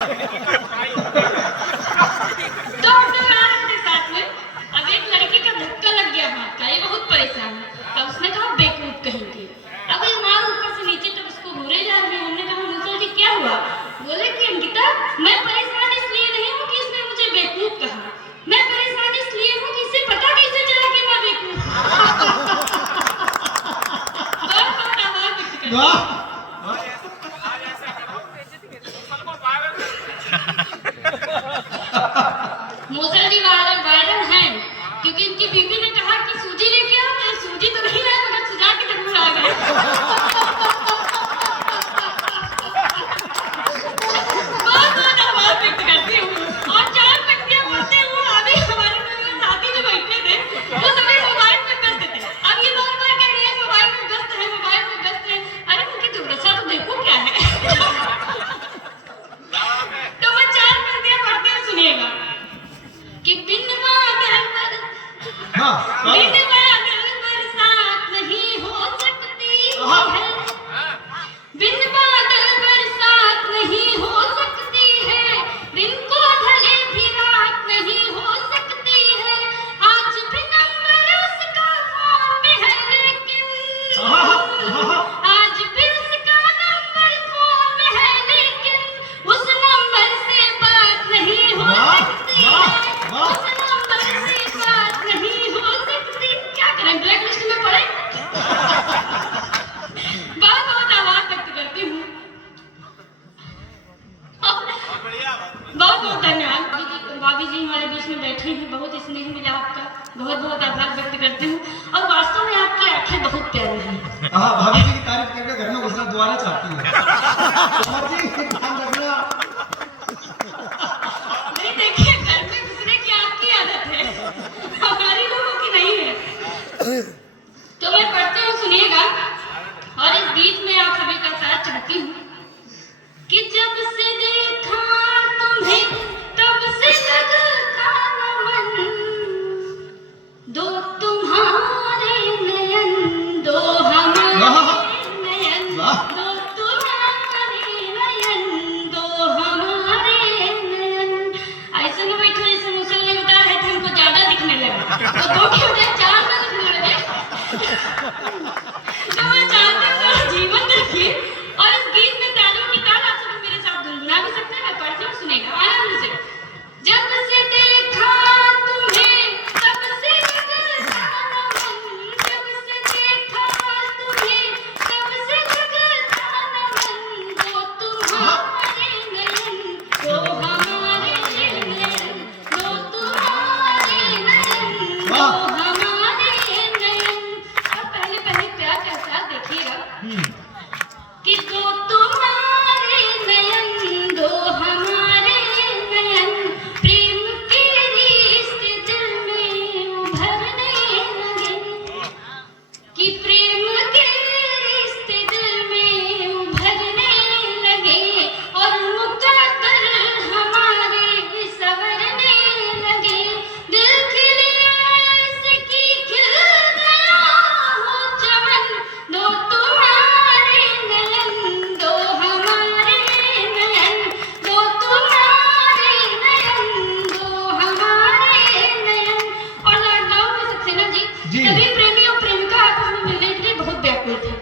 तो हम लोग आ रहे थे साथ में। अब एक लड़की का धक्का लग गया हाथ का, ये बहुत परेशान है। अब उसने कहा बेवकूफ कहेंगे। अब ये मार ऊपर से नीचे तक उसको घूरे जा रही है। हमने कहा मुसल जी क्या हुआ? बोले कि अंकिता मैं परेशान इसलिए नहीं हूँ कि इसने मुझे बेवकूफ कहा, मैं परेशान इसलिए हूँ कि इसे पता कैसे चला कि मैं बेवकूफ हूँ। मुसल जी वायरल हैं क्योंकि इनकी बीबी ने कहा कि सूजी लेके आओ, तो सूजी तो नहीं लाए मगर सुझा के जरूर आ गए। बहुत बहुत आभार व्यक्त करती हूँ। और चार पंक्तियां बोलते हुए अभी हमारे साथी जो बैठे थे वो सभी मोबाइल में व्यस्त थे। अब ये बार बार कह रही है मोबाइल में व्यस्त है, मोबाइल में व्यस्त है। अरे उनकी दुर्दशा तो देखो क्या है। तो मैं चार पंक्तियां पढ़ती हूँ, सुनिएगा कि बिन बादल बरसात नहीं हो सकती है, बिन बादल बरसात नहीं हो सकती है, दिन को ढले भी रात नहीं हो सकती है, आज भी नंबर उसका फोन में है लेकिन आज भी उसका नंबर फोन में है लेकिन उस नंबर से बात नहीं हो सकती है, उस नंबर से बात नहीं हो सकती। क्या करें, ब्लैक लिस्ट में पड़े। बहुत बहुत आभार व्यक्त करती हूँ। बहुत बहुत धन्यवाद। भाभी जी हमारे बीच में बैठी हैं, बहुत स्नेह मिला आपका, बहुत बहुत आभार व्यक्त करती हूँ। और वास्तव में आपकी आंखें बहुत प्यारी हैं। हाँ, भाभी जी की तारीफ करके घर में घुसना दोबारा चाहती है। जी ध्यान रखना। नहीं देखिए, घर में घुसने की आपकी आदत है, हमारी लोगों की नहीं है। तो मैं पढ़ती हूँ, सुनिएगा। और इस गीत में आप सभी का साथ चाहती हूँ कि जब से देखा तुम्हें तब से लगता न मन, दो तुम्हारे नयन दो हमारे नयन, दो तुम्हारे नयन दो हमारे नयन। ऐसे में बैठो जैसे मुसल ने बता रहे थे, हमको ज्यादा दिखने लगा तो दो के बजाय चार में दिखने लगे। तो मैं चाहती हूँ जीवन रखिए और इस गीत में तालियों की ताल आप सब मेरे साथ गुनगुना भी सकते हैं। मैं पढ़ती हूँ, सुनेगा आनंद से। जब से देखा तुम्हें तब से लगता न मन, जब से देखा तुम्हें तब से लगता न मन, दो तुम्हारे नयन दो हमारे नयन, दो तुम्हारे नयन दो हमारे नयन। अब पहले पहले प्यार का एहसास देखिएगा कि दो तुम्हारे नयन दो हमारे नयन, प्रेम के रिश्ते दिल में उभरने लगे, कि प्रेम के रिश्ते दिल में उभरने लगे, और मुकद्दर हमारे संवरने लगे। दिल खिले ऐसे कि खिल गया हो चमन, दो तुम्हारे नयन दो हमारे नयन, दो तुम्हारे नयन दो हमारे नयन। और लॉकडाउन में सक्सेना जी सभी प्रेमी और प्रेमिका आपस में मिलने के लिए बहुत व्याकुल थे। तो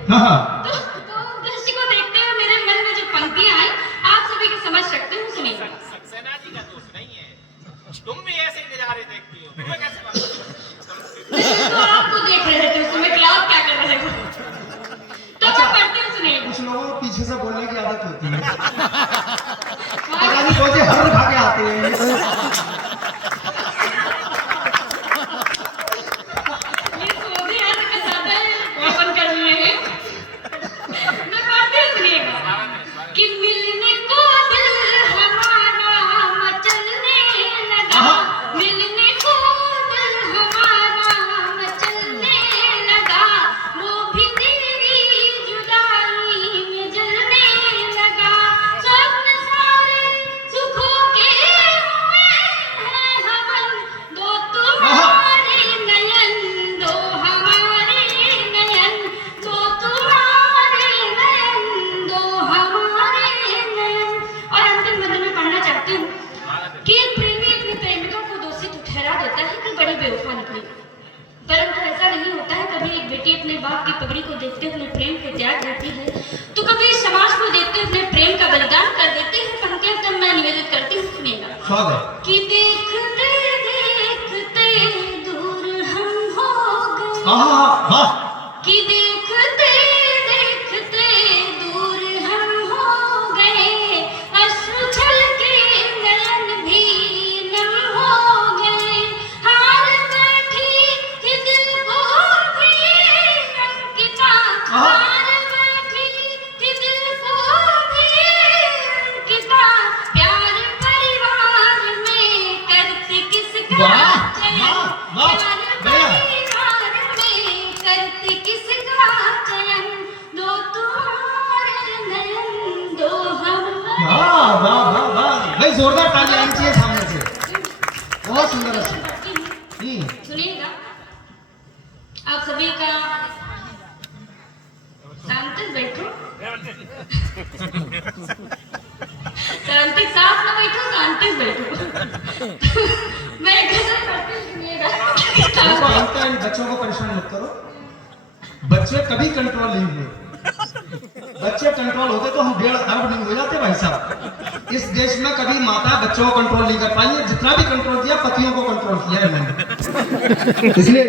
दृश्य को देखते हुए मेरे मन में जो पंक्तियां आई आप सभी को समझ सकते हो, सुनिएगा। सक्सेना जी का दोष नहीं है, तुम भी ऐसे ही नजारे देखती हो, तुम्हें कैसे मालूम? तो आपको देख रहे थे उसमें कि आप क्या कर रहे हो। तो मैं पढ़ती हूँ, सुनिएगा। कुछ लोगों को पीछे से बोलने की आदत होती है। पता नहीं कौन से हर खा के आते हैं। ये सोचे यार का साथ है ओपन कर लिए हैं। मैं पढ़ती हूँ, सुनिएगा कि मिलने को दिल हमारा मचलने लगा, मिलने को दिल हमारा मचलने लगा, वो भी तेरी जुदाई में जलने लगा, स्वप्न सारे सुखों बेवफा निकली। परंतु ऐसा नहीं होता है, कभी एक बेटी अपने बाप की पगड़ी को देखते अपने प्रेम को त्याग देती है, तो कभी इस समाज को देखते अपने प्रेम का बलिदान कर देती है। पंक्तियां तब मैं निवेदित करती हूँ, सुनिएगा। स्वागत कि देखते देखते दूर हम हो गए, वाह कि देखते देखते दूर हम हो गए, अश्रु छलके नयन भी नम हो गए, हार बैठी थी दिल को भी अंकिता, हार बैठी थी दिल को भी अंकिता, प्यार परिवार में करती किसका चयन, प्यार परिवार में करती किसका चयन, दो तुम्हारे नयन दो वाह वाह वाह वाह भाई, जोरदार तालियां आनी चाहिए सामने से। बहुत सुंदर है। सुनिएगा, आप सभी का शांति बैठो, शांति साथ में बैठो, शांति से बैठो। मैं एक गजल पढ़ती हूँ, सुनिएगा। देखो, अंत इन बच्चों को परेशान मत करो, बच्चे कभी कंट्रोल नहीं हुए। बच्चे कंट्रोल होते तो हम 1.5 अरब नहीं हो जाते भाई साहब। इस देश में कभी माता बच्चों को कंट्रोल नहीं कर पाई है, जितना भी कंट्रोल किया पतियों को कंट्रोल किया है मैंने, इसलिए